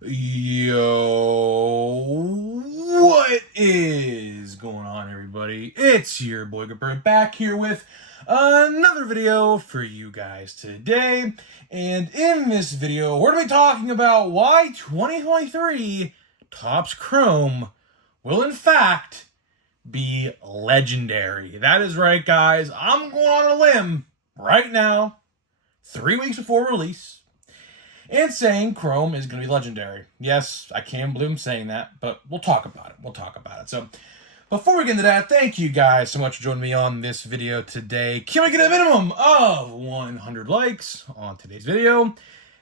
Yo, what is going on, everybody? It's your boy Gabert back here with another video for you guys today. And in this video, we're going to be talking about why 2023 Topps Chrome will, in fact, be legendary. That is right, guys. I'm going on a limb right now, 3 weeks before release, and saying Chrome is going to be legendary. Yes, I can't believe I'm saying that, but we'll talk about it. So, before we get into that, thank you guys so much for joining me on this video today. Can we get a minimum of 100 likes on today's video?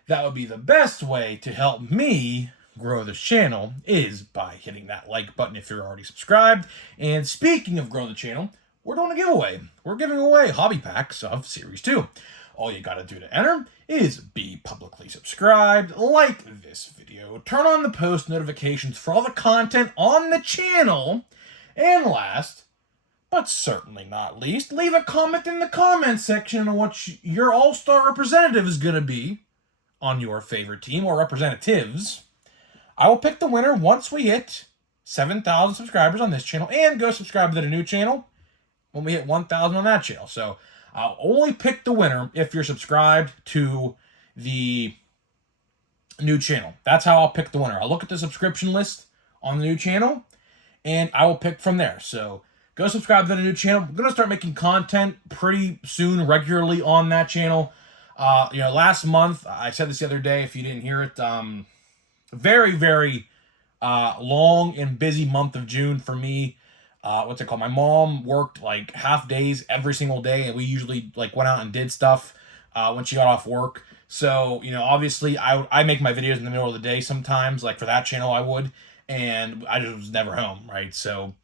That would be the best way to help me grow this channel, is by hitting that like button if you're already subscribed. And speaking of growing the channel, we're doing a giveaway. We're giving away hobby packs of Series 2. All you gotta do to enter is be publicly subscribed, like this video, turn on the post notifications for all the content on the channel, and last, but certainly not least, leave a comment in the comment section on what your all-star representative is gonna be on your favorite team, or representatives. I will pick the winner once we hit 7,000 subscribers on this channel, and go subscribe to the new channel when we hit 1,000 on that channel. So I'll only pick the winner if you're subscribed to the new channel. That's how I'll pick the winner. I'll look at the subscription list on the new channel, and I will pick from there. So go subscribe to the new channel. I'm going to start making content pretty soon, regularly on that channel. Last month, I said this the other day, if you didn't hear it, very long and busy month of June for me. My mom worked like half days every single day, and we usually went out and did stuff when she got off work. So, obviously I make my videos in the middle of the day sometimes, like for that channel I would, and I just was never home, right? So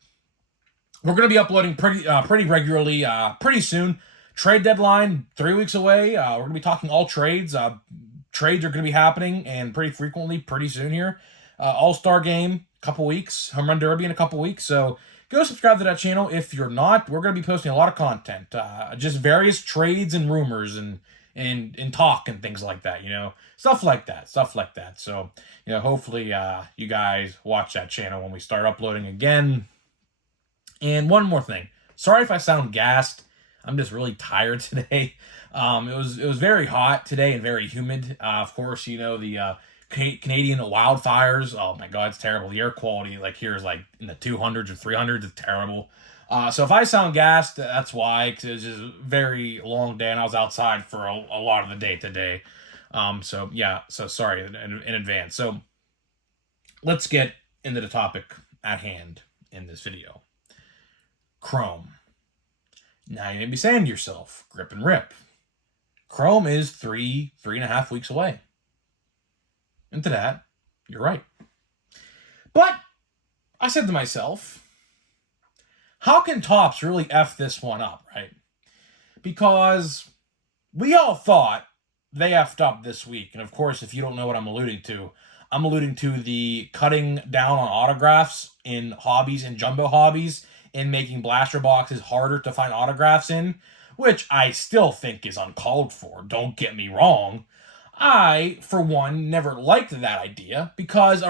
we're going to be uploading pretty regularly, pretty soon. Trade deadline, 3 weeks away. We're going to be talking all trades. Trades are going to be happening, and pretty frequently, pretty soon here. All-Star Game, couple weeks. Home Run Derby in a couple weeks. So go subscribe to that channel if you're not. We're going to be posting a lot of content. Just various trades and rumors and talk and things like that, Stuff like that. So, hopefully you guys watch that channel when we start uploading again. And one more thing. Sorry if I sound gassed. I'm just really tired today. It was very hot today and very humid. Of course, the Canadian wildfires. Oh my God, it's terrible. The air quality here is in the 200s or 300s. It's terrible. So if I sound gassed, that's why. Cause it was just a very long day, and I was outside for a lot of the day today. So sorry in advance. So let's get into the topic at hand in this video. Chrome. Now you may be saying to yourself, grip and rip. Chrome is 3.5 weeks away. And to that, you're right. But I said to myself, how can Topps really F this one up, right? Because we all thought they F'd up this week. And of course, if you don't know what I'm alluding to the cutting down on autographs in hobbies and jumbo hobbies, and making blaster boxes harder to find autographs in, which I still think is uncalled for, don't get me wrong. I, for one, never liked that idea, because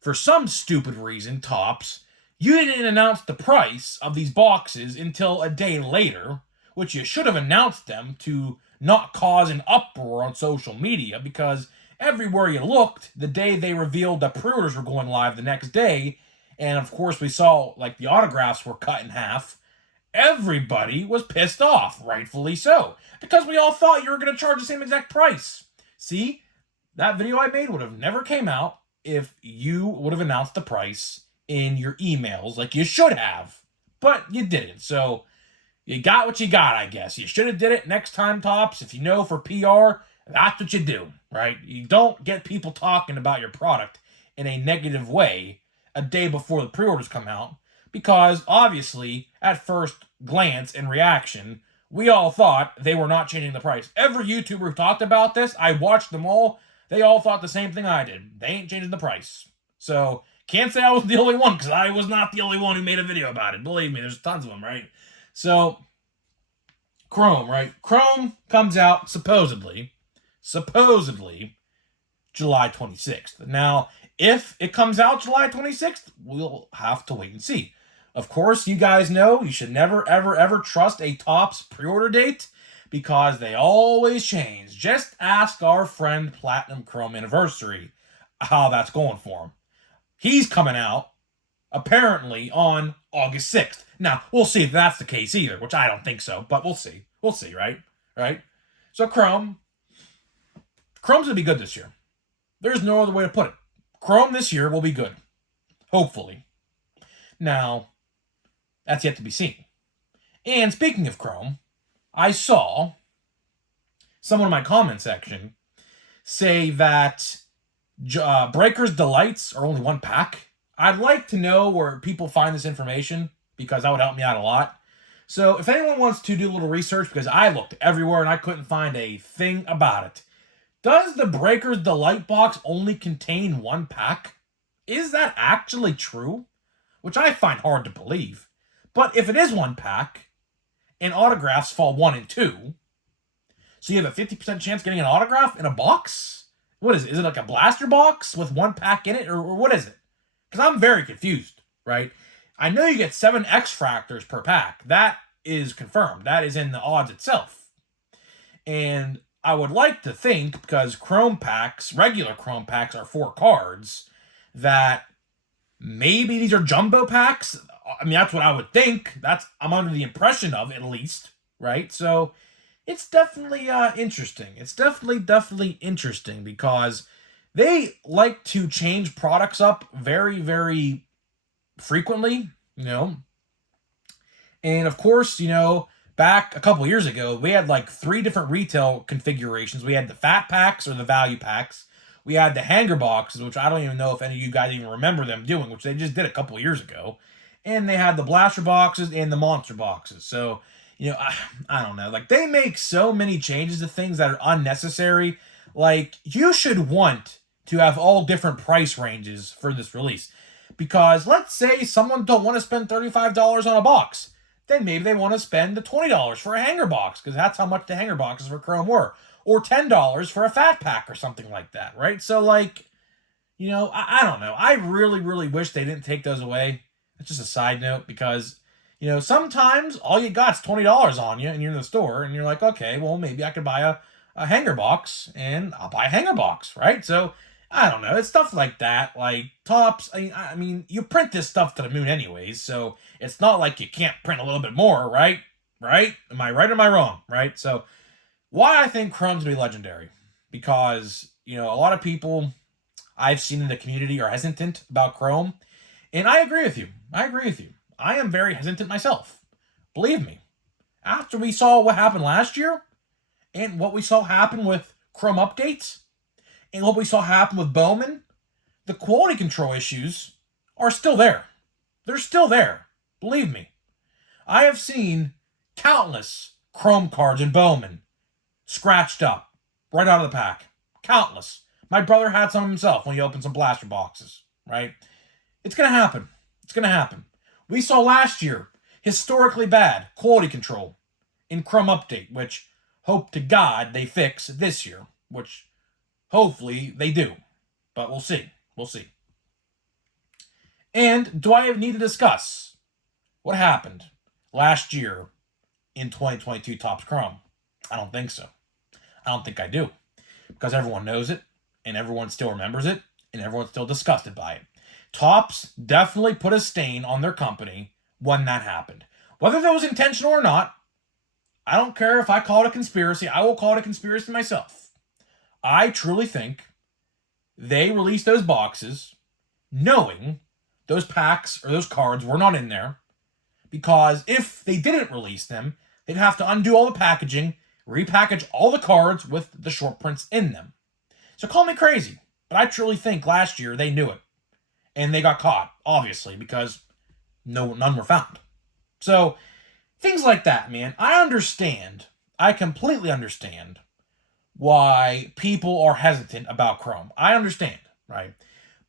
for some stupid reason, Topps, you didn't announce the price of these boxes until a day later, which you should have announced them to not cause an uproar on social media, because everywhere you looked, the day they revealed that pre-orders were going live the next day, and of course we saw the autographs were cut in half, everybody was pissed off, rightfully so, because we all thought you were going to charge the same exact price. See, that video I made would have never came out if you would have announced the price in your emails like you should have, but you didn't. So you got what you got, I guess. You should have did it next time, Topps. If you know for PR, that's what you do, right? You don't get people talking about your product in a negative way a day before the pre-orders come out, because obviously at first glance and reaction we all thought they were not changing the price. Every YouTuber who talked about this, I watched them all, they all thought the same thing I did. They ain't changing the price. So can't say I was the only one, because I was not the only one who made a video about it. Believe me, there's tons of them, right? So Chrome, right? Chrome comes out supposedly July 26th. Now, if it comes out July 26th, we'll have to wait and see. Of course, you guys know you should never, ever, ever trust a Topps pre-order date because they always change. Just ask our friend Platinum Chrome Anniversary how that's going for him. He's coming out, apparently, on August 6th. Now, we'll see if that's the case either, which I don't think so, but we'll see. We'll see, right? Right? So Chrome's going to be good this year. There's no other way to put it. Chrome this year will be good. Hopefully. Now, that's yet to be seen. And speaking of Chrome, I saw someone in my comment section say that Breaker's Delights are only one pack. I'd like to know where people find this information because that would help me out a lot. So if anyone wants to do a little research, because I looked everywhere and I couldn't find a thing about it. Does the Breaker's Delight box only contain one pack? Is that actually true? Which I find hard to believe. But if it is one pack, and autographs fall 1 and 2, so you have a 50% chance getting an autograph in a box? What is it? Is it like a blaster box with one pack in it? Or what is it? Because I'm very confused, right? I know you get 7 X-Fractors per pack. That is confirmed. That is in the odds itself. And I would like to think, because Chrome packs, regular Chrome packs are 4 cards, that maybe these are jumbo packs. I mean, that's what I would think. I'm under the impression of, at least, right? So it's definitely interesting. It's definitely interesting because they like to change products up very, very frequently, And of course, back a couple years ago, we had like 3 different retail configurations. We had the fat packs or the value packs. We had the hanger boxes, which I don't even know if any of you guys even remember them doing, which they just did a couple years ago. And they had the blaster boxes and the monster boxes. So, I don't know. Like, they make so many changes to things that are unnecessary. Like, you should want to have all different price ranges for this release. Because let's say someone don't want to spend $35 on a box. Then maybe they want to spend the $20 for a hanger box, because that's how much the hanger boxes for Chrome were. Or $10 for a fat pack or something like that, right? So, like, I don't know. I really, really wish they didn't take those away. That's just a side note, because, sometimes all you got's $20 on you, and you're in the store, and you're like, okay, well, maybe I could buy a hanger box, and I'll buy a hanger box, right? So, I don't know. It's stuff like that. Like, Topps, I mean, you print this stuff to the moon anyways, so it's not like you can't print a little bit more, right? Right? Am I right or am I wrong, right? So, why I think Chrome's going to be legendary? Because, a lot of people I've seen in the community are hesitant about Chrome, and I agree with you. I am very hesitant myself. Believe me. After we saw what happened last year, and what we saw happen with Chrome updates, and what we saw happen with Bowman, the quality control issues are still there. They're still there. Believe me. I have seen countless Chrome cards in Bowman scratched up right out of the pack. Countless. My brother had some himself when he opened some blaster boxes, right? It's going to happen. It's going to happen. We saw last year historically bad quality control in Chrome Update, which hope to God they fix this year, which hopefully they do. But we'll see. We'll see. And do I need to discuss what happened last year in 2022 Topps Chrome? I don't think so. I don't think I do. Because everyone knows it, and everyone still remembers it, and everyone's still disgusted by it. Topps definitely put a stain on their company when that happened. Whether that was intentional or not, I don't care if I call it a conspiracy. I will call it a conspiracy myself. I truly think they released those boxes knowing those packs or those cards were not in there, because if they didn't release them, they'd have to undo all the packaging, repackage all the cards with the short prints in them. So call me crazy, but I truly think last year they knew it. And they got caught, obviously, because none were found. So, things like that, man. I understand. I completely understand why people are hesitant about Chrome. I understand, right?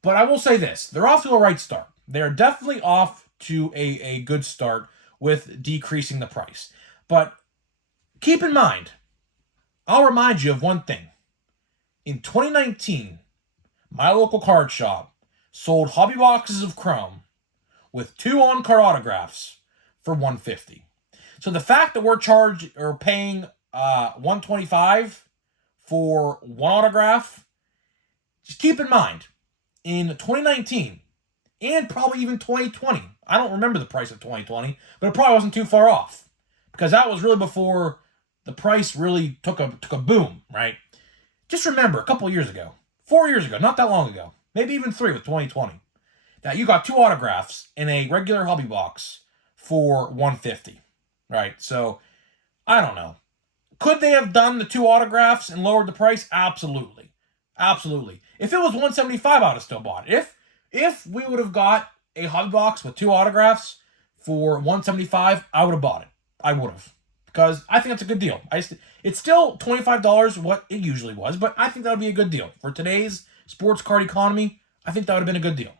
But I will say this. They're off to a right start. They're definitely off to a good start with decreasing the price. But keep in mind, I'll remind you of one thing. In 2019, my local card shop sold hobby boxes of Chrome with 2 on-card autographs for $150. So the fact that we're paying $125 for one autograph, just keep in mind, in 2019 and probably even 2020, I don't remember the price of 2020, but it probably wasn't too far off because that was really before the price really took a boom, right? Just remember a couple years ago, 4 years ago, not that long ago, maybe even 3 with 2020, that you got 2 autographs in a regular hobby box for $150, right? So, I don't know. Could they have done the 2 autographs and lowered the price? Absolutely. Absolutely. If it was $175, I would have still bought it. If we would have got a hobby box with 2 autographs for $175, I would have bought it. I would have. Because I think that's a good deal. It's still $25 what it usually was, but I think that would be a good deal. For today's sports card economy, I think that would have been a good deal.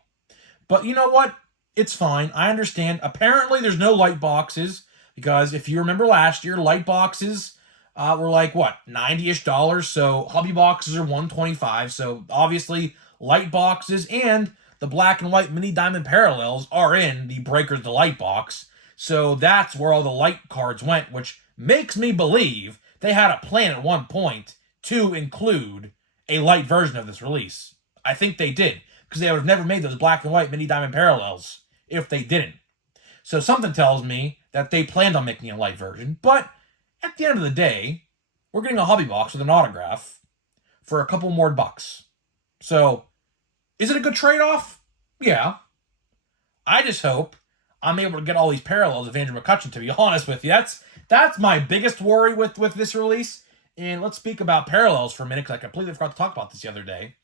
But you know what? It's fine. I understand. Apparently, there's no light boxes, because if you remember last year, light boxes were like, what, $90-ish? So hobby boxes are $125. So obviously, light boxes and the black and white mini diamond parallels are in the Breakers Delight box. So that's where all the light cards went, which makes me believe they had a plan at one point to include a light version of this release. I think they did, because they would have never made those black and white mini diamond parallels if they didn't. So something tells me that they planned on making a light version, but at the end of the day, we're getting a hobby box with an autograph for a couple more bucks. So, is it a good trade-off? Yeah. I just hope I'm able to get all these parallels of Andrew McCutchen, to be honest with you. That's my biggest worry with this release. And let's speak about parallels for a minute, because I completely forgot to talk about this the other day.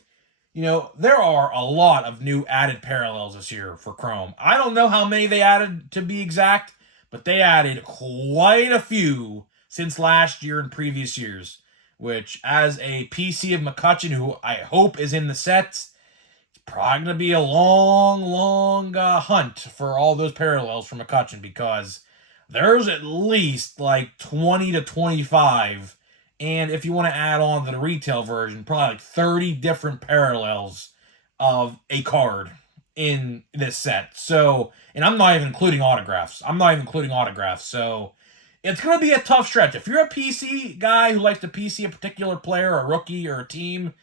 You know, there are a lot of new added parallels this year for Chrome. I don't know how many they added to be exact, but they added quite a few since last year and previous years, which, as a PC of McCutchen, who I hope is in the sets, it's probably going to be a long hunt for all those parallels for McCutchen, because there's at least like 20 to 25, and if you want to add on to the retail version, probably like 30 different parallels of a card in this set. So, and I'm not even including autographs. So, it's going to be a tough stretch. If you're a PC guy who likes to PC a particular player, a rookie, or a team,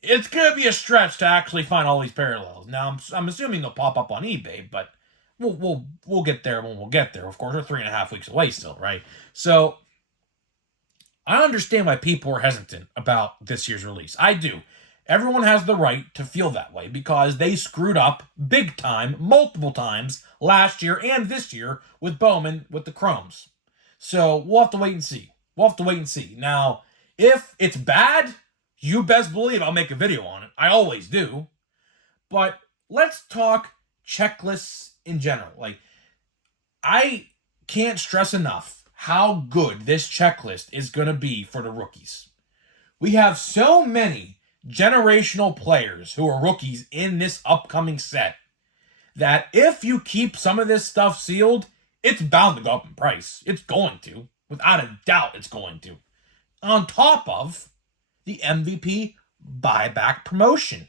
it's going to be a stretch to actually find all these parallels. Now, I'm assuming they'll pop up on eBay, but we'll get there when we'll get there. Of course, we're 3.5 weeks away still, right? So, I understand why people are hesitant about this year's release. I do. Everyone has the right to feel that way, because they screwed up big time, multiple times, last year and this year with Bowman with the Chromes. So we'll have to wait and see. Now, if it's bad, you best believe I'll make a video on it. I always do. But let's talk checklists in general. Like, I can't stress enough how good this checklist is going to be for the rookies. We have so many generational players who are rookies in this upcoming set that if you keep some of this stuff sealed, it's bound to go up in price. It's going to. Without a doubt, it's going to. On top of the MVP buyback promotion.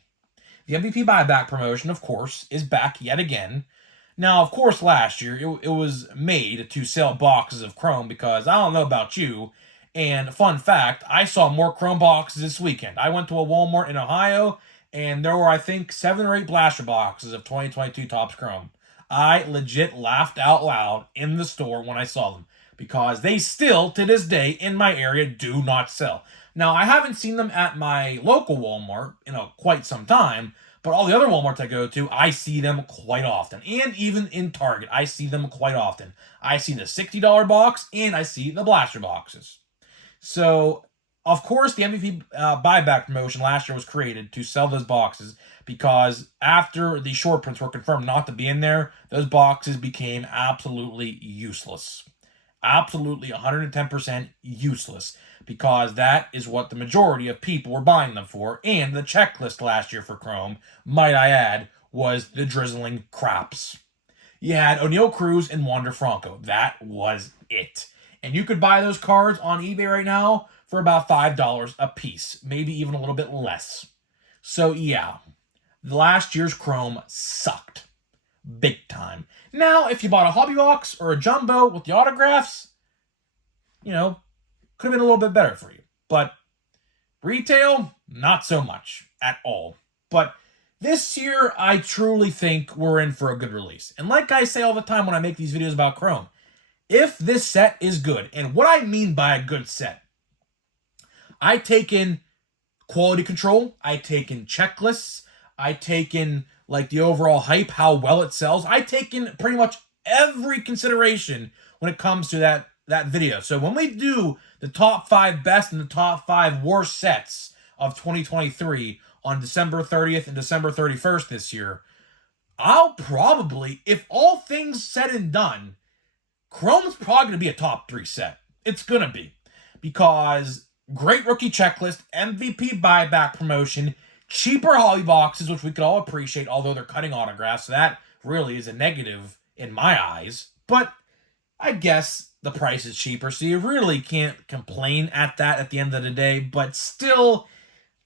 The MVP buyback promotion, of course, is back yet again. Now, of course, last year, it was made to sell boxes of Chrome, because I don't know about you, and fun fact, I saw more Chrome boxes this weekend. I went to a Walmart in Ohio, and there were, I think, 7 or 8 blaster boxes of 2022 Topps Chrome. I legit laughed out loud in the store when I saw them, because they still, to this day, in my area, do not sell. Now, I haven't seen them at my local Walmart in quite some time, but all the other Walmarts I go to, I see them quite often. And even in Target, I see them quite often. I see the $60 box, and I see the blaster boxes. So, of course, the MVP buyback promotion last year was created to sell those boxes, because after the short prints were confirmed not to be in there, those boxes became absolutely useless. Absolutely 110% useless, because that is what the majority of people were buying them for. And the checklist last year for Chrome, might I add, was the drizzling craps. You had Oneil Cruz and Wander Franco. That was it. And you could buy those cards on eBay right now for about $5 a piece, maybe even a little bit less. So yeah, the last year's Chrome sucked. Big time. Now, if you bought a hobby box or a jumbo with the autographs, could have been a little bit better for you. But retail, not so much at all. But this year, I truly think we're in for a good release. And like I say all the time when I make these videos about Chrome, if this set is good, and what I mean by a good set, I take in quality control, I take in checklists, I take in like the overall hype, how well it sells. I take in pretty much every consideration when it comes to that video. So when we do the top 5 best and the top 5 worst sets of 2023 on December 30th and December 31st this year, I'll probably, if all things said and done, Chrome's probably going to be a top 3 set. It's going to be. Because great rookie checklist, MVP buyback promotion, cheaper hobby boxes, which we could all appreciate, although they're cutting autographs. So that really is a negative in my eyes. But I guess the price is cheaper, so you really can't complain at that at the end of the day. But still,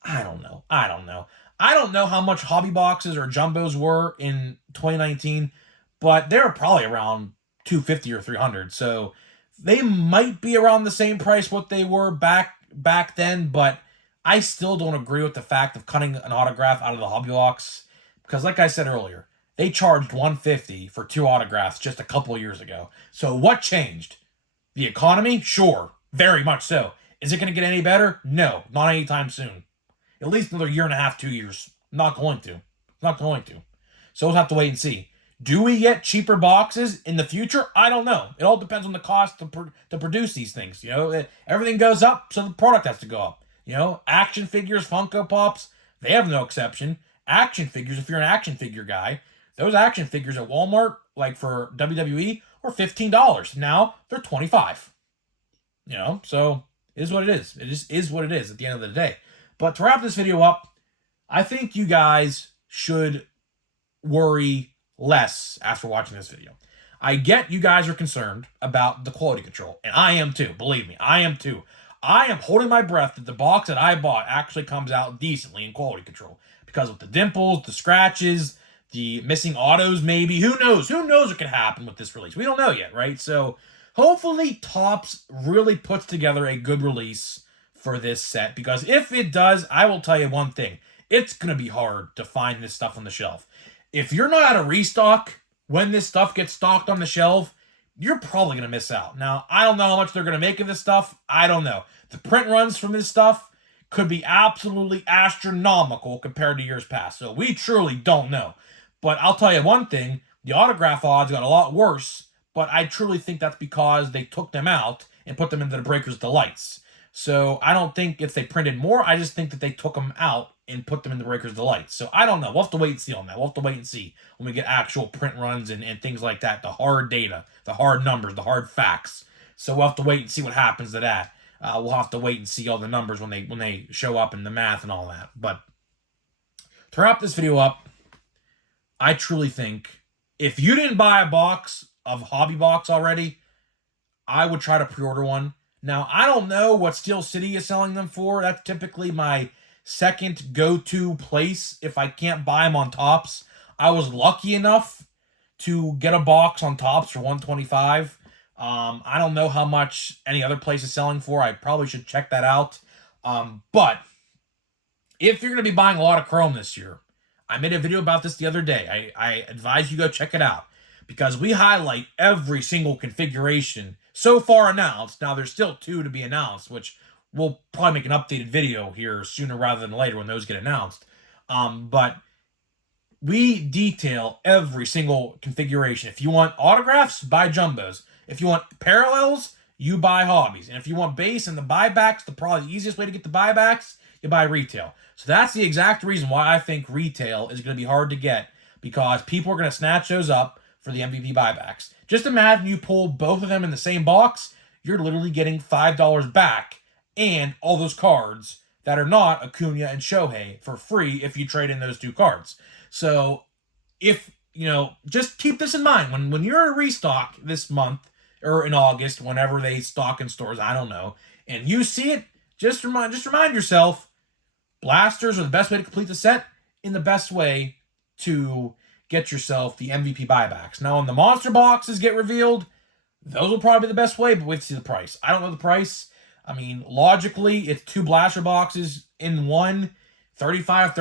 I don't know. I don't know how much hobby boxes or jumbos were in 2019, but they were probably around $250 or $300. So they might be around the same price what they were back then, but I still don't agree with the fact of cutting an autograph out of the hobby box, because like I said earlier, they charged $150 for 2 autographs just a couple of years ago. So what changed? The economy? Sure, very much so. Is it going to get any better? No, not anytime soon. At least another year and a half, 2 years. Not going to. So we'll have to wait and see. Do we get cheaper boxes in the future? I don't know. It all depends on the cost to produce these things. Everything goes up, so the product has to go up. Action figures, Funko Pops, they have no exception. Action figures, if you're an action figure guy, those action figures at Walmart, like for WWE, are $15. Now they're $25. So it is what it is. It just is what it is at the end of the day. But to wrap this video up, I think you guys should worry less after watching this video. I get you guys are concerned about the quality control, and I am too. Believe me, I am too. I am holding my breath that the box that I bought actually comes out decently in quality control. Because with the dimples, the scratches, the missing autos maybe, who knows? Who knows what can happen with this release? We don't know yet, right? So hopefully Topps really puts together a good release for this set. Because if it does, I will tell you one thing. It's going to be hard to find this stuff on the shelf. If you're not at a restock when this stuff gets stocked on the shelf, you're probably going to miss out. Now, I don't know how much they're going to make of this stuff. I don't know. The print runs from this stuff could be absolutely astronomical compared to years past. So we truly don't know. But I'll tell you one thing. The autograph odds got a lot worse. But I truly think that's because they took them out and put them into the Breakers Delights. So I don't think if they printed more. I just think that they took them out and put them in the Breakers Delights. So I don't know. We'll have to wait and see on that. We'll have to wait and see when we get actual print runs and things like that. The hard data, the hard numbers, the hard facts. So we'll have to wait and see what happens to that. We'll have to wait and see all the numbers when they show up in the math and all that. But to wrap this video up, I truly think if you didn't buy a box of Hobby Box already, I would try to pre-order one. Now, I don't know what Steel City is selling them for. That's typically my second go-to place if I can't buy them on Topps. I was lucky enough to get a box on Topps for $125. I don't know how much any other place is selling for. I probably should check that out. But if you're going to be buying a lot of Chrome this year, I made a video about this the other day. I advise you go check it out because we highlight every single configuration so far announced. Now, there's still 2 to be announced, which we'll probably make an updated video here sooner rather than later when those get announced. But we detail every single configuration. If you want autographs, buy jumbos. If you want parallels, you buy hobbies. And if you want base and the buybacks, probably the easiest way to get the buybacks, you buy retail. So that's the exact reason why I think retail is going to be hard to get, because people are going to snatch those up for the MVP buybacks. Just imagine you pull both of them in the same box, you're literally getting $5 back and all those cards that are not Acuna and Shohei for free if you trade in those 2 cards. So if, just keep this in mind. When you're in a restock this month or in August, whenever they stock in stores, I don't know, and you see it, just remind yourself, blasters are the best way to complete the set. in the best way to get yourself the MVP buybacks. Now, when the monster boxes get revealed, those will probably be the best way, but we have to see the price. I don't know the price. I mean, logically, it's 2 blaster boxes in one. 35,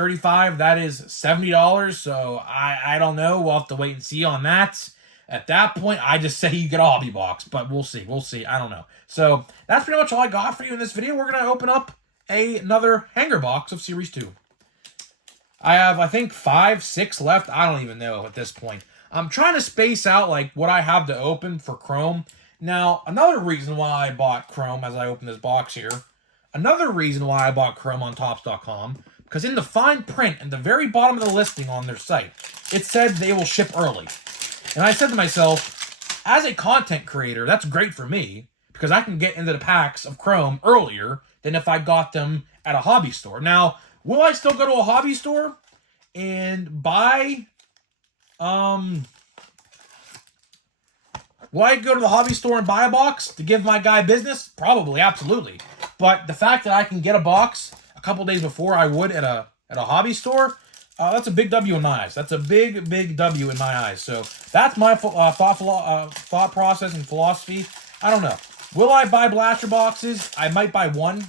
that is $70. So I don't know. We'll have to wait and see on that. At that point, I just say you get a hobby box, but we'll see. We'll see. I don't know. So that's pretty much all I got for you in this video. We're going to open up another hanger box of Series 2. I have, I think, 5, 6 left. I don't even know at this point. I'm trying to space out like what I have to open for Chrome. Now, another reason why I bought Chrome as I open this box here, another reason why I bought Chrome on Topps.com, because in the fine print at the very bottom of the listing on their site, it said they will ship early. And I said to myself, as a content creator, that's great for me, because I can get into the packs of Chrome earlier than if I got them at a hobby store. Now, will I still go to a hobby store and buy... Will I go to the hobby store and buy a box to give my guy business? Probably, absolutely. But the fact that I can get a box a couple days before I would at a hobby store, that's a big W in my eyes. That's a big, big W in my eyes. So that's my thought process and philosophy. I don't know. Will I buy blaster boxes? I might buy one.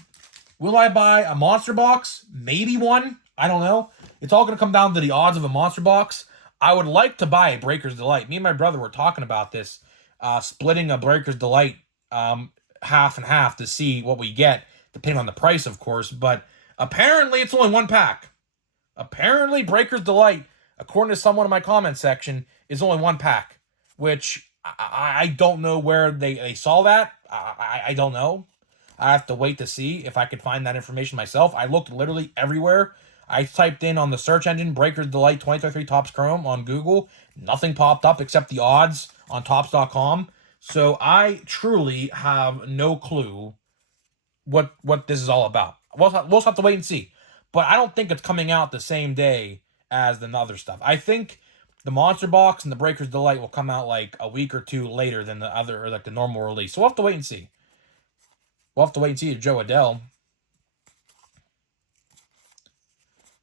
Will I buy a monster box? Maybe one. I don't know. It's all going to come down to the odds of a monster box. I would like to buy a Breaker's Delight. Me and my brother were talking about this, splitting a Breaker's Delight half and half to see what we get, depending on the price, of course. But apparently it's only one pack. Apparently Breaker's Delight, according to someone in my comment section, is only one pack, which I don't know where they saw that. I don't know. I have to wait to see if I could find that information myself. I looked literally everywhere. I typed in on the search engine Breaker's Delight 2023 Topps Chrome on Google. Nothing popped up except the odds on Topps.com. So I truly have no clue what this is all about. We'll just have to wait and see. But I don't think it's coming out the same day as the other stuff. I think the Monster Box and the Breaker's Delight will come out like a week or two later than the other, or like the normal release. So we'll have to wait and see. We'll have to wait and see. Joe Adele.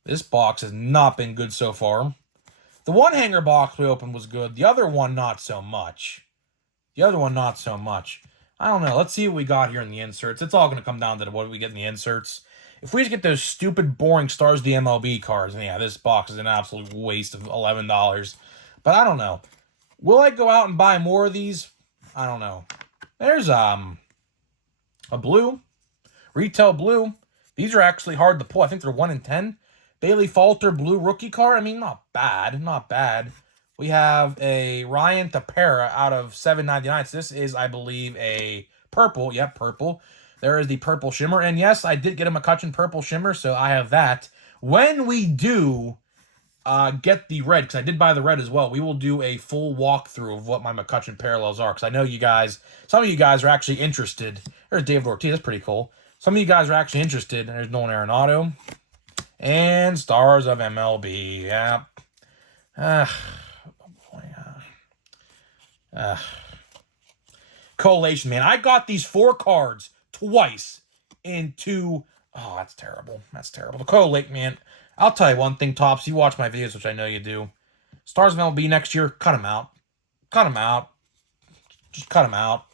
This box has not been good so far. The one hanger box we opened was good. The other one, not so much. I don't know. Let's see what we got here in the inserts. It's all going to come down to what we get in the inserts. If we just get those stupid, boring Stars the MLB cards, then yeah, this box is an absolute waste of $11. But I don't know. Will I go out and buy more of these? I don't know. There's a blue. Retail blue. These are actually hard to pull. I think they're 1 in 10. Bailey Falter blue rookie card. I mean, not bad. Not bad. We have a Ryan Tepera out of $7.99. So this is, I believe, a purple. Yep, purple. There is the purple shimmer. And yes, I did get a McCutchen purple shimmer, so I have that. When we do get the red, because I did buy the red as well, we will do a full walkthrough of what my McCutchen parallels are, because I know you guys, some of you guys are actually interested. There's David Ortiz. That's pretty cool. Some of you guys are actually interested. There's Nolan Arenado. And Stars of MLB, yeah. Collation, man. I got these 4 cards twice into... Oh, that's terrible. That's terrible. The collate, man. I'll tell you one thing, Topps. You watch my videos, which I know you do. Stars of MLB next year, cut them out. Cut them out. Just cut them out.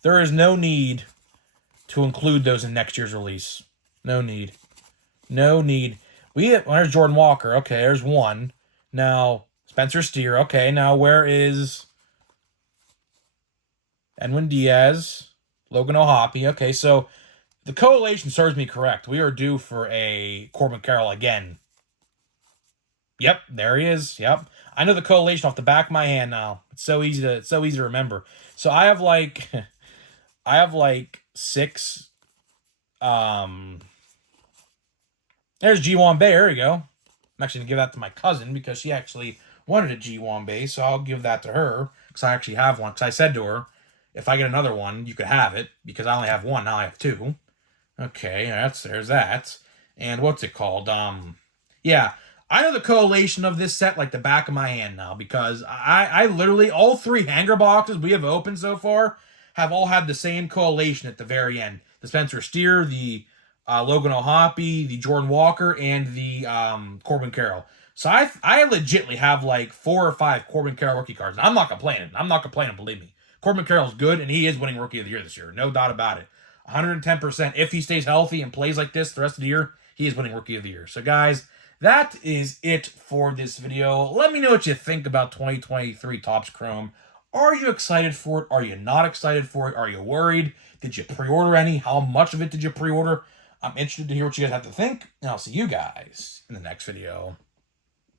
There is no need to include those in next year's release. No need. No need. There's Jordan Walker. Okay, there's one. Now, Spencer Steer. Okay, now where is Edwin Diaz? Logan O'Hoppe. Okay, so the collation serves me correct. We are due for a Corbin Carroll again. Yep, there he is. Yep. I know the collation off the back of my hand now. It's so easy to remember. So I have like 6 there's G1 Bay. There you go. I'm actually going to give that to my cousin because she actually wanted a G1 Bay, so I'll give that to her because I actually have one. Because I said to her, if I get another one, you could have it because I only have one. Now I have 2. Okay, there's that. And what's it called? Yeah, I know the collation of this set like the back of my hand now because I literally, all 3 hanger boxes we have opened so far have all had the same collation at the very end. The Spencer Steer, the Logan O'Hoppe, the Jordan Walker, and the Corbin Carroll. So I legitimately have like 4 or 5 Corbin Carroll rookie cards. I'm not complaining. I'm not complaining, believe me. Corbin Carroll's good, and he is winning Rookie of the Year this year. No doubt about it. 110%. If he stays healthy and plays like this the rest of the year, he is winning Rookie of the Year. So, guys, that is it for this video. Let me know what you think about 2023 Topps Chrome. Are you excited for it? Are you not excited for it? Are you worried? Did you pre-order any? How much of it did you pre-order? I'm interested to hear what you guys have to think, and I'll see you guys in the next video.